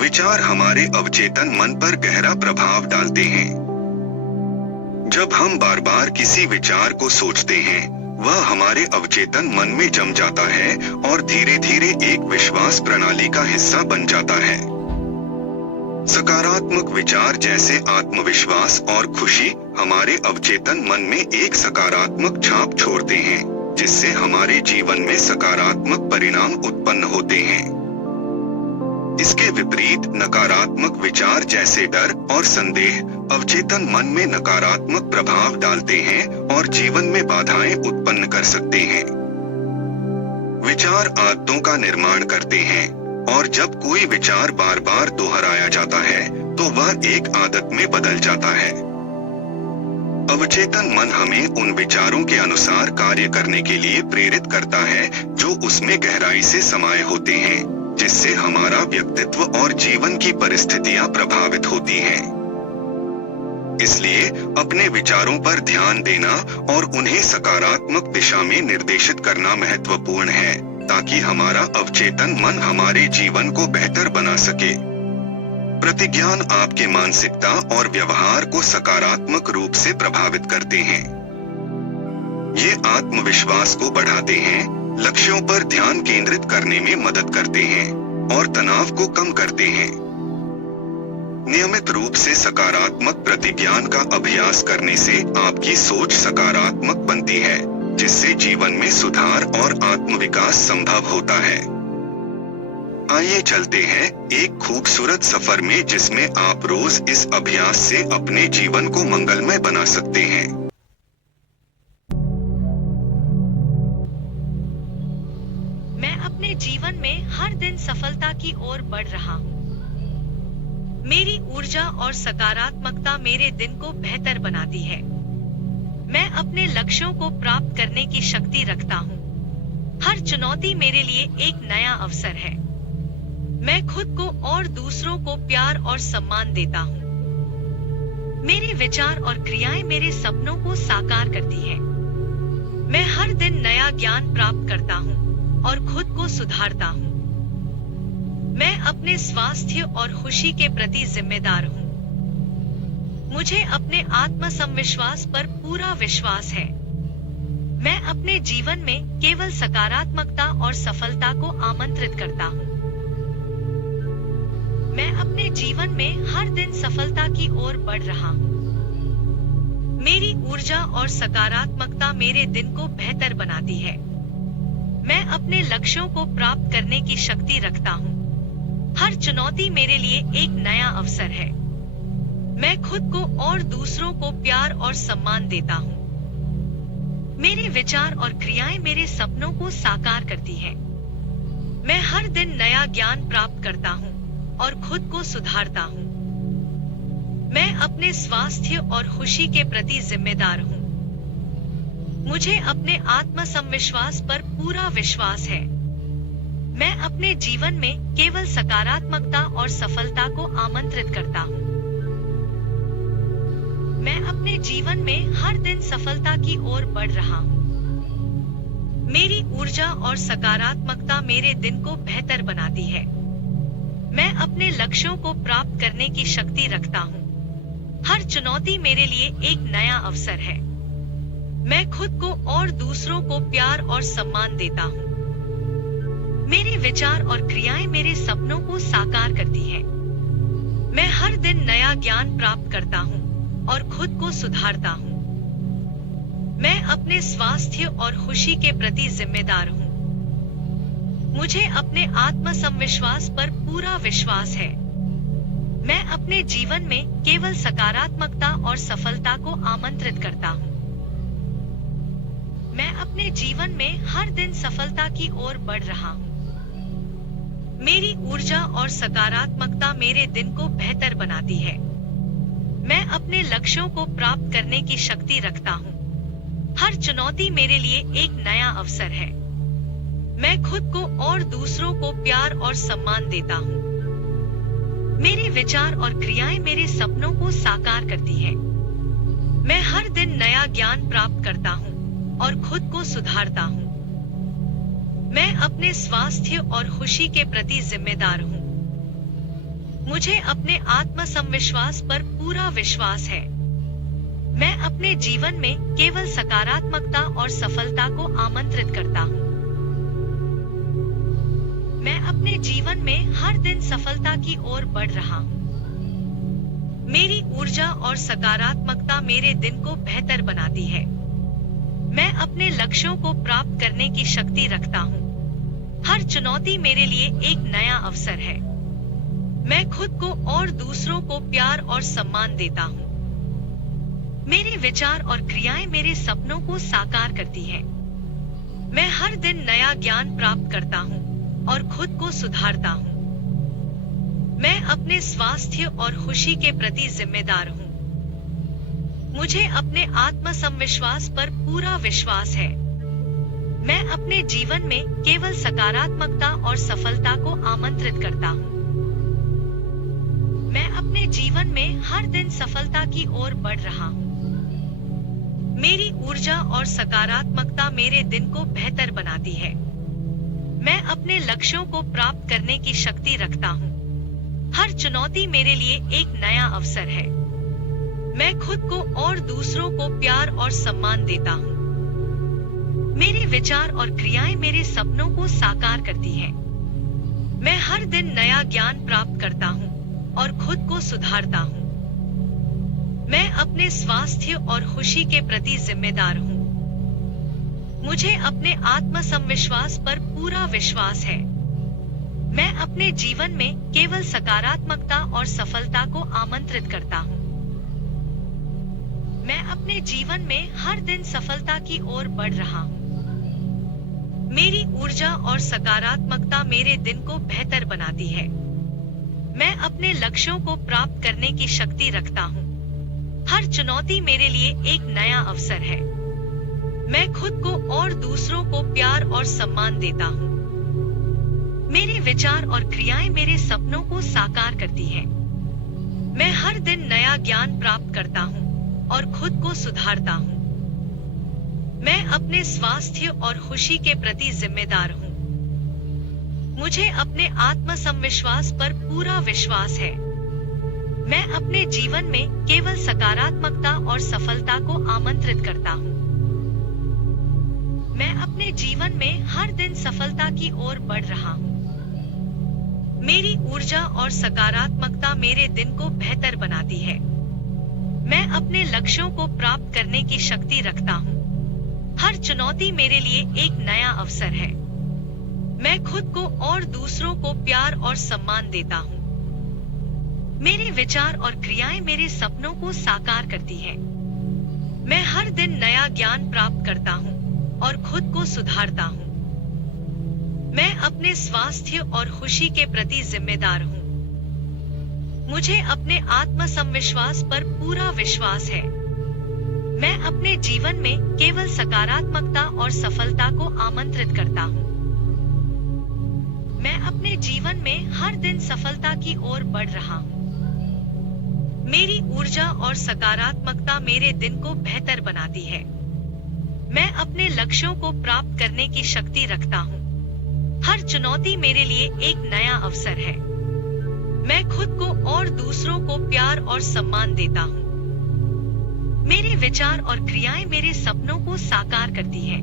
विचार हमारे अवचेतन मन पर गहरा प्रभाव डालते हैं। जब हम बार बार किसी विचार को सोचते हैं, वह हमारे अवचेतन मन में जम जाता है और धीरे धीरे एक विश्वास प्रणाली का हिस्सा बन जाता है। सकारात्मक विचार जैसे आत्मविश्वास और खुशी हमारे अवचेतन मन में एक सकारात्मक छाप छोड़ते हैं, जिससे हमारे जीवन में सकारात्मक परिणाम उत्पन्न होते हैं। इसके विपरीत नकारात्मक विचार जैसे डर और संदेह अवचेतन मन में नकारात्मक प्रभाव डालते हैं और जीवन में बाधाएं उत्पन्न कर सकते हैं। विचार आदतों का निर्माण करते हैं, और जब कोई विचार बार बार दोहराया जाता है तो वह एक आदत में बदल जाता है। अवचेतन मन हमें उन विचारों के अनुसार कार्य करने के लिए प्रेरित करता है जो उसमें गहराई से समाये होते हैं, जिससे हमारा व्यक्तित्व और जीवन की परिस्थितियां प्रभावित होती हैं। इसलिए अपने विचारों पर ध्यान देना और उन्हें सकारात्मक दिशा में निर्देशित करना महत्वपूर्ण है, ताकि हमारा अवचेतन मन हमारे जीवन को बेहतर बना सके। प्रतिज्ञान आपके मानसिकता और व्यवहार को सकारात्मक रूप से प्रभावित करते हैं। ये आत्मविश्वास को बढ़ाते हैं, लक्ष्यों पर ध्यान केंद्रित करने में मदद करते हैं और तनाव को कम करते हैं। नियमित रूप से सकारात्मक प्रतिज्ञान का अभ्यास करने से आपकी सोच सकारात्मक बनती है, जिससे जीवन में सुधार और आत्मविकास संभव होता है। आइए चलते हैं एक खूबसूरत सफर में, जिसमें आप रोज इस अभ्यास से अपने जीवन को मंगलमय बना सकते हैं। मैं अपने जीवन में हर दिन सफलता की ओर बढ़ रहा हूँ। मेरी ऊर्जा और सकारात्मकता मेरे दिन को बेहतर बनाती है। मैं अपने लक्ष्यों को प्राप्त करने की शक्ति रखता हूँ। हर चुनौती मेरे लिए एक नया अवसर है। मैं खुद को और दूसरों को प्यार और सम्मान देता हूँ। मेरे विचार और क्रियाएं मेरे सपनों को साकार करती हैं। मैं हर दिन नया ज्ञान प्राप्त करता हूँ और खुद को सुधारता हूँ। मैं अपने स्वास्थ्य और खुशी के प्रति जिम्मेदार हूँ। मुझे अपने आत्मसंविश्वास पर पूरा विश्वास है। मैं अपने जीवन में केवल सकारात्मकता और सफलता को आमंत्रित करता हूँ। मैं अपने जीवन में हर दिन सफलता की ओर बढ़ रहा हूँ। मेरी ऊर्जा और सकारात्मकता मेरे दिन को बेहतर बनाती है। मैं अपने लक्ष्यों को प्राप्त करने की शक्ति रखता हूँ। हर चुनौती मेरे लिए एक नया अवसर है। मैं खुद को और दूसरों को प्यार और सम्मान देता हूँ। मेरे विचार और क्रियाएं मेरे सपनों को साकार करती हैं। मैं हर दिन नया ज्ञान प्राप्त करता हूँ और खुद को सुधारता हूँ। मैं अपने स्वास्थ्य और खुशी के प्रति जिम्मेदार हूँ। मुझे अपने आत्मसंविश्वास पर पूरा विश्वास है। मैं अपने जीवन में केवल सकारात्मकता और सफलता को आमंत्रित करता हूँ। मैं अपने जीवन में हर दिन सफलता की ओर बढ़ रहा हूँ। मेरी ऊर्जा और सकारात्मकता मेरे दिन को बेहतर बनाती है। मैं अपने लक्ष्यों को प्राप्त करने की शक्ति रखता हूँ। हर चुनौती मेरे लिए एक नया अवसर है। मैं खुद को और दूसरों को प्यार और सम्मान देता हूँ। मेरे विचार और क्रियाएं मेरे सपनों को साकार करती हैं। मैं हर दिन नया ज्ञान प्राप्त करता हूँ और खुद को सुधारता हूँ। मैं अपने स्वास्थ्य और खुशी के प्रति जिम्मेदार हूँ। मुझे अपने आत्मसंविश्वास पर पूरा विश्वास है। मैं अपने जीवन में केवल सकारात्मकता और सफलता को आमंत्रित करता हूँ। मैं अपने जीवन में हर दिन सफलता की ओर बढ़ रहा हूँ। मेरी ऊर्जा और सकारात्मकता मेरे दिन को बेहतर बनाती है। मैं अपने लक्ष्यों को प्राप्त करने की शक्ति रखता हूँ। हर चुनौती मेरे लिए एक नया अवसर है। मैं खुद को और दूसरों को प्यार और सम्मान देता हूँ। मेरे विचार और क्रियाएं मेरे सपनों को साकार करती हैं। मैं हर दिन नया ज्ञान प्राप्त करता हूँ और खुद को सुधारता हूँ। मैं अपने स्वास्थ्य और खुशी के प्रति जिम्मेदार हूँ। मुझे अपने आत्मसंविश्वास पर पूरा विश्वास है। मैं अपने जीवन में केवल सकारात्मकता और सफलता को आमंत्रित करता हूँ। मैं अपने जीवन में हर दिन सफलता की ओर बढ़ रहा हूँ। मेरी ऊर्जा और सकारात्मकता मेरे दिन को बेहतर बनाती है। मैं अपने लक्ष्यों को प्राप्त करने की शक्ति रखता हूँ। हर चुनौती मेरे लिए एक नया अवसर है। मैं खुद को और दूसरों को प्यार और सम्मान देता हूँ। मेरे विचार और क्रियाएं मेरे सपनों को साकार करती हैं। मैं हर दिन नया ज्ञान प्राप्त करता हूँ और खुद को सुधारता हूँ। मैं अपने स्वास्थ्य और खुशी के प्रति जिम्मेदार हूँ। मुझे अपने आत्मसंविश्वास पर पूरा विश्वास है। मैं अपने जीवन में केवल सकारात्मकता और सफलता को आमंत्रित करता हूँ। मैं अपने जीवन में हर दिन सफलता की ओर बढ़ रहा हूँ। मेरी ऊर्जा और सकारात्मकता मेरे दिन को बेहतर बनाती है। मैं अपने लक्ष्यों को प्राप्त करने की शक्ति रखता हूँ। हर चुनौती मेरे लिए एक नया अवसर है। मैं खुद को और दूसरों को प्यार और सम्मान देता हूँ। मेरे विचार और क्रियाएं मेरे सपनों को साकार करती हैं। मैं हर दिन नया ज्ञान प्राप्त करता हूँ और खुद को सुधारता हूँ। मैं अपने स्वास्थ्य और खुशी के प्रति जिम्मेदार हूँ। मुझे अपने आत्मसंविश्वास पर पूरा विश्वास है। मैं अपने जीवन में केवल सकारात्मकता और सफलता को आमंत्रित करता हूँ। मैं अपने जीवन में हर दिन सफलता की ओर बढ़ रहा हूँ। मेरी ऊर्जा और सकारात्मकता मेरे दिन को बेहतर बनाती है। मैं अपने लक्ष्यों को प्राप्त करने की शक्ति रखता हूँ। हर चुनौती मेरे लिए एक नया अवसर है। मैं खुद को और दूसरों को प्यार और सम्मान देता हूँ। मेरे विचार और क्रियाएं मेरे सपनों को साकार करती हैं। मैं हर दिन नया ज्ञान प्राप्त करता हूँ और खुद को सुधारता हूँ। मैं अपने स्वास्थ्य और खुशी के प्रति जिम्मेदार हूँ। मुझे अपने आत्मसंविश्वास पर पूरा विश्वास है। मैं अपने जीवन में केवल सकारात्मकता और सफलता को आमंत्रित करता हूँ। मैं अपने जीवन में हर दिन सफलता की ओर बढ़ रहा हूँ। मेरी ऊर्जा और सकारात्मकता मेरे दिन को बेहतर बनाती है। मैं अपने लक्ष्यों को प्राप्त करने की शक्ति रखता हूँ। हर चुनौती मेरे लिए एक नया अवसर है। मैं खुद को और दूसरों को प्यार और सम्मान देता हूँ। मेरे विचार और क्रियाएं मेरे सपनों को साकार करती हैं। मैं हर दिन नया ज्ञान प्राप्त करता हूँ और खुद को सुधारता हूँ। मैं अपने स्वास्थ्य और खुशी के प्रति जिम्मेदार हूँ। मुझे अपने आत्मसंविश्वास पर पूरा विश्वास है। मैं अपने जीवन में केवल सकारात्मकता और सफलता को आमंत्रित करता हूँ। मैं अपने जीवन में हर दिन सफलता की ओर बढ़ रहा हूँ। मेरी ऊर्जा और सकारात्मकता मेरे दिन को बेहतर बनाती है। मैं अपने लक्ष्यों को प्राप्त करने की शक्ति रखता हूँ। हर चुनौती मेरे लिए एक नया अवसर है। मैं खुद को और दूसरों को प्यार और सम्मान देता हूँ। मेरे विचार और क्रियाएं मेरे सपनों को साकार करती हैं।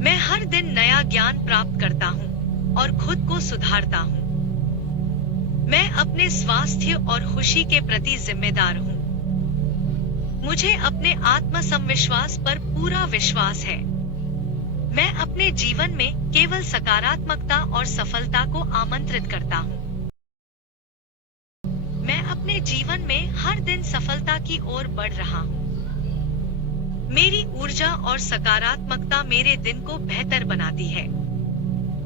मैं हर दिन नया ज्ञान प्राप्त करता हूँ और खुद को सुधारता हूँ। मैं अपने स्वास्थ्य और खुशी के प्रति जिम्मेदार हूँ। मुझे अपने आत्मसंविश्वास पर पूरा विश्वास है। मैं अपने जीवन में केवल सकारात्मकता और सफलता को आमंत्रित करता हूँ। मैं अपने जीवन में हर दिन सफलता की ओर बढ़ रहा हूँ। मेरी ऊर्जा और सकारात्मकता मेरे दिन को बेहतर बनाती है।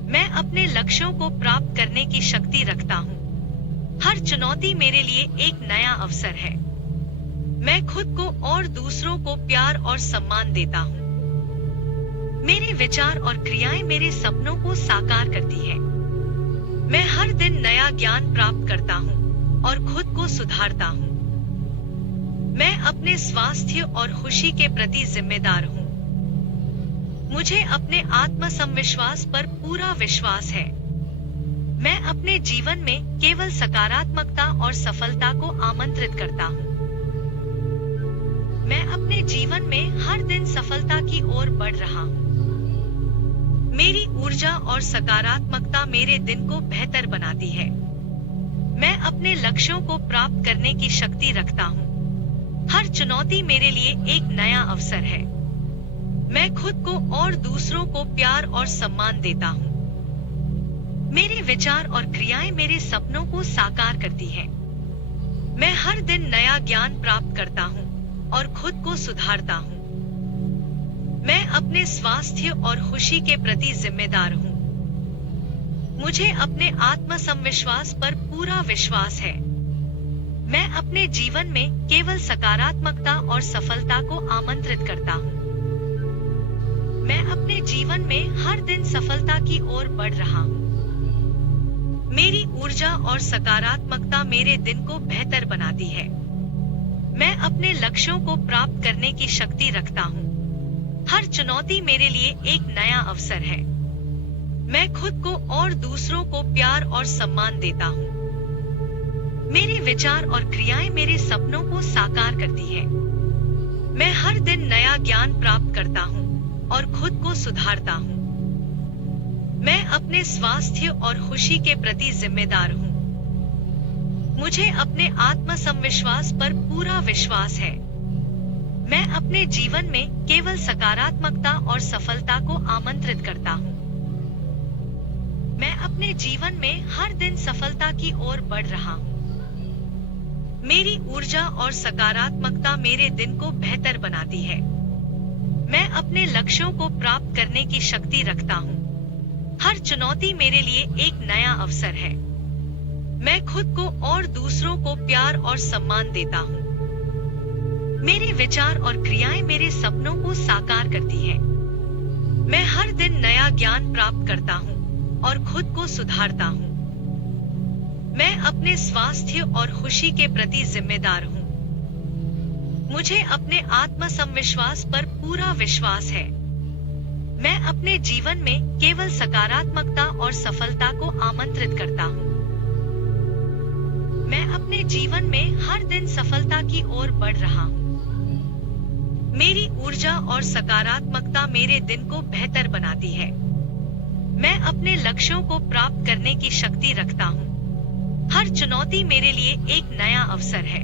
मैं अपने लक्ष्यों को प्राप्त करने की शक्ति रखता हूँ। हर चुनौती मेरे लिए एक नया अवसर है। मैं खुद को और दूसरों को प्यार और सम्मान देता हूँ। मेरे विचार और क्रियाएं मेरे सपनों को साकार करती हैं। मैं हर दिन नया ज्ञान प्राप्त करता हूँ और खुद को सुधारता हूँ। मैं अपने स्वास्थ्य और खुशी के प्रति जिम्मेदार हूँ। मुझे अपने आत्मसंविश्वास पर पूरा विश्वास है। मैं अपने जीवन में केवल सकारात्मकता और सफलता को आमंत्रित करता हूँ। मैं अपने जीवन में हर दिन सफलता की ओर बढ़ रहा हूँ। मेरी ऊर्जा और सकारात्मकता मेरे दिन को बेहतर बनाती है। मैं अपने लक्ष्यों को प्राप्त करने की शक्ति रखता हूँ। हर चुनौती मेरे लिए एक नया अवसर है। मैं खुद को और दूसरों को प्यार और सम्मान देता हूँ। मेरे विचार और क्रियाएं मेरे सपनों को साकार करती हैं। मैं हर दिन नया ज्ञान प्राप्त करता हूँ और खुद को सुधारता हूँ। मैं अपने स्वास्थ्य और खुशी के प्रति जिम्मेदार हूँ। मुझे अपने आत्मसंविश्वास पर पूरा विश्वास है। मैं अपने जीवन में केवल सकारात्मकता और सफलता को आमंत्रित करता हूँ। मैं अपने जीवन में हर दिन सफलता की ओर बढ़ रहा हूँ। मेरी ऊर्जा और सकारात्मकता मेरे दिन को बेहतर बनाती है। मैं अपने लक्ष्यों को प्राप्त करने की शक्ति रखता हूँ। हर चुनौती मेरे लिए एक नया अवसर है। मैं खुद को और दूसरों को प्यार और सम्मान देता हूँ। मेरे विचार और क्रियाएं मेरे सपनों को साकार करती हैं। मैं हर दिन नया ज्ञान प्राप्त करता हूँ और खुद को सुधारता हूँ। मैं अपने स्वास्थ्य और खुशी के प्रति जिम्मेदार हूँ। मुझे अपने आत्मसंविश्वास पर पूरा विश्वास है। मैं अपने जीवन में केवल सकारात्मकता और सफलता को आमंत्रित करता हूँ। मैं अपने जीवन में हर दिन सफलता की ओर बढ़ रहा हूँ। मेरी ऊर्जा और सकारात्मकता मेरे दिन को बेहतर बनाती है। मैं अपने लक्ष्यों को प्राप्त करने की शक्ति रखता हूँ। हर चुनौती मेरे लिए एक नया अवसर है। मैं खुद को और दूसरों को प्यार और सम्मान देता हूँ। मेरे विचार और क्रियाएं मेरे सपनों को साकार करती हैं। मैं हर दिन नया ज्ञान प्राप्त करता हूँ और खुद को सुधारता हूँ। मैं अपने स्वास्थ्य और खुशी के प्रति जिम्मेदार हूँ। मुझे अपने आत्मसंविश्वास पर पूरा विश्वास है। मैं अपने जीवन में केवल सकारात्मकता और सफलता को आमंत्रित करता हूँ। मैं अपने जीवन में हर दिन सफलता की ओर बढ़ रहा हूँ। मेरी ऊर्जा और सकारात्मकता मेरे दिन को बेहतर बनाती है। मैं अपने लक्ष्यों को प्राप्त करने की शक्ति रखता हूँ। हर चुनौती मेरे लिए एक नया अवसर है।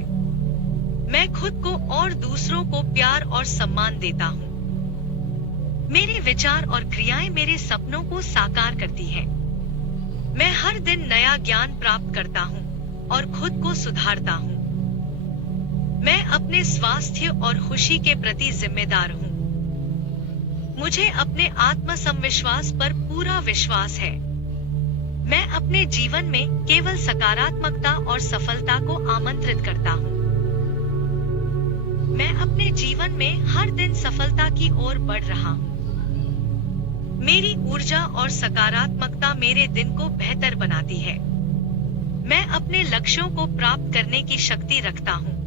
मैं खुद को और दूसरों को प्यार और सम्मान देता हूँ। मेरे विचार और क्रियाएं मेरे सपनों को साकार करती हैं। मैं हर दिन नया ज्ञान प्राप्त करता हूँ और खुद को सुधारता हूँ। मैं अपने स्वास्थ्य और खुशी के प्रति जिम्मेदार हूँ। मुझे अपने आत्मसंविश्वास पर पूरा विश्वास है। मैं अपने जीवन में केवल सकारात्मकता और सफलता को आमंत्रित करता हूँ। मैं अपने जीवन में हर दिन सफलता की ओर बढ़ रहा हूँ। मेरी ऊर्जा और सकारात्मकता मेरे दिन को बेहतर बनाती है। मैं अपने लक्ष्यों को प्राप्त करने की शक्ति रखता हूँ।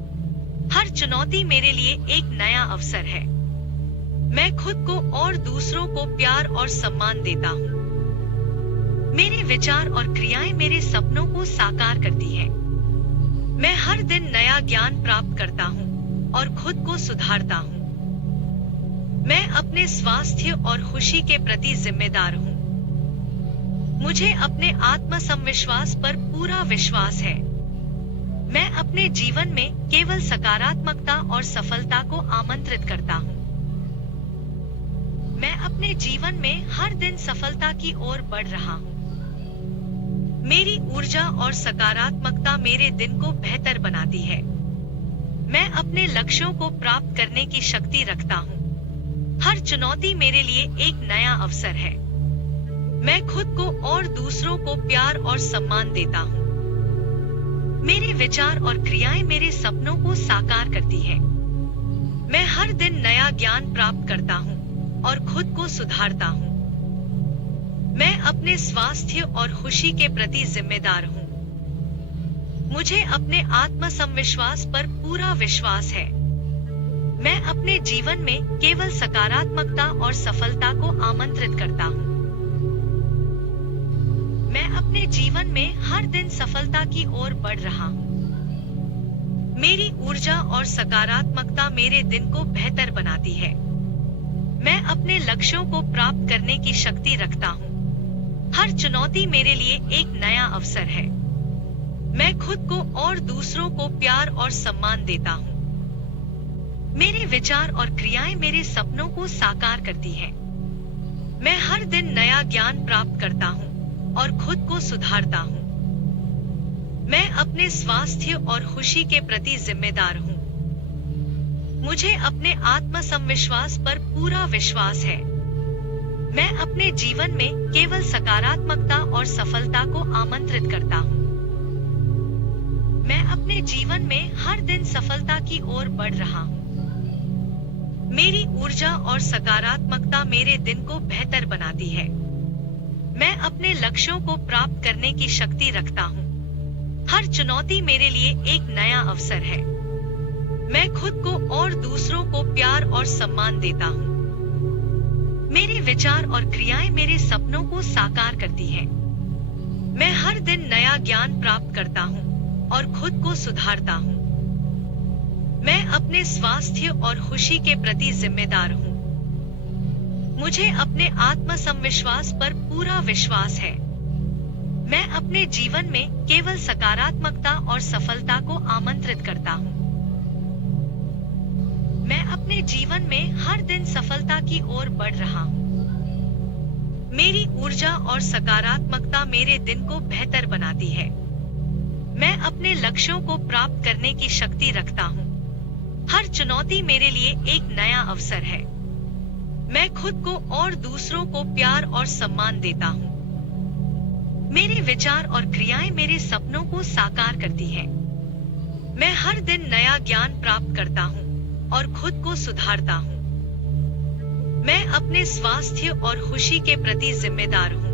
हर चुनौती मेरे लिए एक नया अवसर है। मैं खुद को और दूसरों को प्यार और सम्मान देता हूँ। मेरे विचार और क्रियाएं मेरे सपनों को साकार करती हैं। मैं हर दिन नया ज्ञान प्राप्त करता हूँ और खुद को सुधारता हूँ। मैं अपने स्वास्थ्य और खुशी के प्रति जिम्मेदार हूँ। मुझे अपने आत्मसंविश्वास पर पूरा विश्वास है। मैं अपने जीवन में केवल सकारात्मकता और सफलता को आमंत्रित करता हूँ। मैं अपने जीवन में हर दिन सफलता की ओर बढ़ रहा हूँ। मेरी ऊर्जा और सकारात्मकता मेरे दिन को बेहतर बनाती है। मैं अपने लक्ष्यों को प्राप्त करने की शक्ति रखता हूँ। हर चुनौती मेरे लिए एक नया अवसर है। मैं खुद को और दूसरों को प्यार और सम्मान देता हूँ। मेरे विचार और क्रियाएं मेरे सपनों को साकार करती हैं। मैं हर दिन नया ज्ञान प्राप्त करता हूँ और खुद को सुधारता हूँ। मैं अपने स्वास्थ्य और खुशी के प्रति जिम्मेदार हूँ। मुझे अपने आत्मसंविश्वास पर पूरा विश्वास है। मैं अपने जीवन में केवल सकारात्मकता और सफलता को आमंत्रित करता हूँ। मैं अपने अपने जीवन में हर दिन सफलता की ओर बढ़ रहा हूँ। मेरी ऊर्जा और सकारात्मकता मेरे दिन को बेहतर बनाती है। मैं अपने लक्ष्यों को प्राप्त करने की शक्ति रखता हूँ। हर चुनौती मेरे लिए एक नया अवसर है। मैं खुद को और दूसरों को प्यार और सम्मान देता हूँ। मेरे विचार और क्रियाएं मेरे सपनों को साकार करती हैं। मैं हर दिन नया ज्ञान प्राप्त करता हूँ और खुद को सुधारता हूँ। मैं अपने स्वास्थ्य और खुशी के प्रति जिम्मेदार हूँ। मुझे अपने आत्मसंविश्वास पर पूरा विश्वास है। मैं अपने जीवन में केवल सकारात्मकता और सफलता को आमंत्रित करता हूँ। मैं अपने जीवन में हर दिन सफलता की ओर बढ़ रहा हूँ। मेरी ऊर्जा और सकारात्मकता मेरे दिन को बेहतर बनाती है। मैं अपने लक्ष्यों को प्राप्त करने की शक्ति रखता हूँ। हर चुनौती मेरे लिए एक नया अवसर है। मैं खुद को और दूसरों को प्यार और सम्मान देता हूँ। मेरे विचार और क्रियाएं मेरे सपनों को साकार करती हैं। मैं हर दिन नया ज्ञान प्राप्त करता हूँ और खुद को सुधारता हूँ। मैं अपने स्वास्थ्य और खुशी के प्रति जिम्मेदार हूँ। मुझे अपने आत्मसंविश्वास पर पूरा विश्वास है। मैं अपने जीवन में केवल सकारात्मकता और सफलता को आमंत्रित करता हूँ। मैं अपने जीवन में हर दिन सफलता की ओर बढ़ रहा हूँ। मेरी ऊर्जा और सकारात्मकता मेरे दिन को बेहतर बनाती है। मैं अपने लक्ष्यों को प्राप्त करने की शक्ति रखता हूँ। हर चुनौती मेरे लिए एक नया अवसर है। मैं खुद को और दूसरों को प्यार और सम्मान देता हूँ। मेरे विचार और क्रियाएं मेरे सपनों को साकार करती हैं। मैं हर दिन नया ज्ञान प्राप्त करता हूँ और खुद को सुधारता हूँ। मैं अपने स्वास्थ्य और खुशी के प्रति जिम्मेदार हूँ।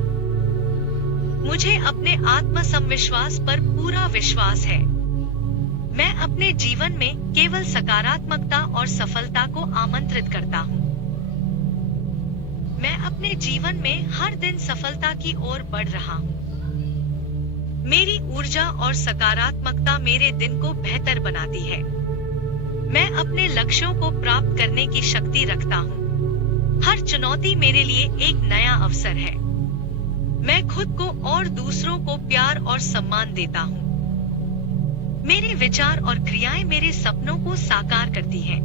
मुझे अपने आत्मसंविश्वास पर पूरा विश्वास है। मैं अपने जीवन में केवल सकारात्मकता और सफलता को आमंत्रित करता हूँ। मैं अपने जीवन में हर दिन सफलता की ओर बढ़ रहा हूँ। मेरी ऊर्जा और सकारात्मकता मेरे दिन को बेहतर बनाती है। मैं अपने लक्ष्यों को प्राप्त करने की शक्ति रखता हूँ। हर चुनौती मेरे लिए एक नया अवसर है। मैं खुद को और दूसरों को प्यार और सम्मान देता हूँ। मेरे विचार और क्रियाएं मेरे सपनों को साकार करती हैं।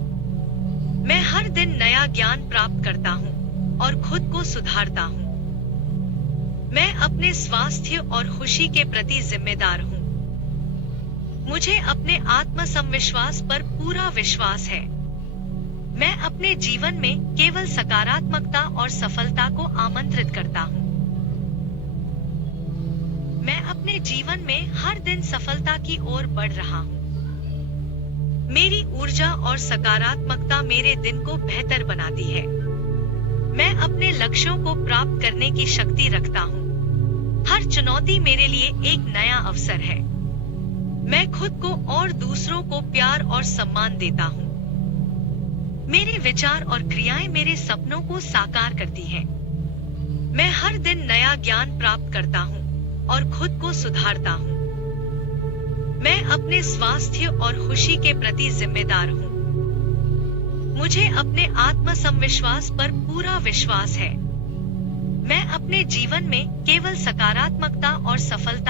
मैं हर दिन नया ज्ञान प्राप्त करता हूँ और खुद को सुधारता हूँ। मैं अपने स्वास्थ्य और खुशी के प्रति जिम्मेदार हूँ। मुझे अपने आत्मसंविश्वास पर पूरा विश्वास है। मैं अपने जीवन में केवल सकारात्मकता और सफलता को आमंत्रित करता हूँ। मैं अपने जीवन में हर दिन सफलता की ओर बढ़ रहा हूँ। मेरी ऊर्जा और सकारात्मकता मेरे दिन को बेहतर बनाती है। मैं अपने लक्ष्यों को प्राप्त करने की शक्ति रखता हूँ। हर चुनौती मेरे लिए एक नया अवसर है। मैं खुद को और दूसरों को प्यार और सम्मान देता हूँ। मेरे विचार और क्रियाएं मेरे सपनों को साकार करती हैं। मैं हर दिन नया ज्ञान प्राप्त करता हूँ और खुद को सुधारता हूँ। मैं अपने स्वास्थ्य और खुशी के प्रति जिम्मेदार हूँ। मुझे अपने आत्मसंविश्वास पर पूरा विश्वास है। मैं अपने जीवन में केवल सकारात्मकता और सफलता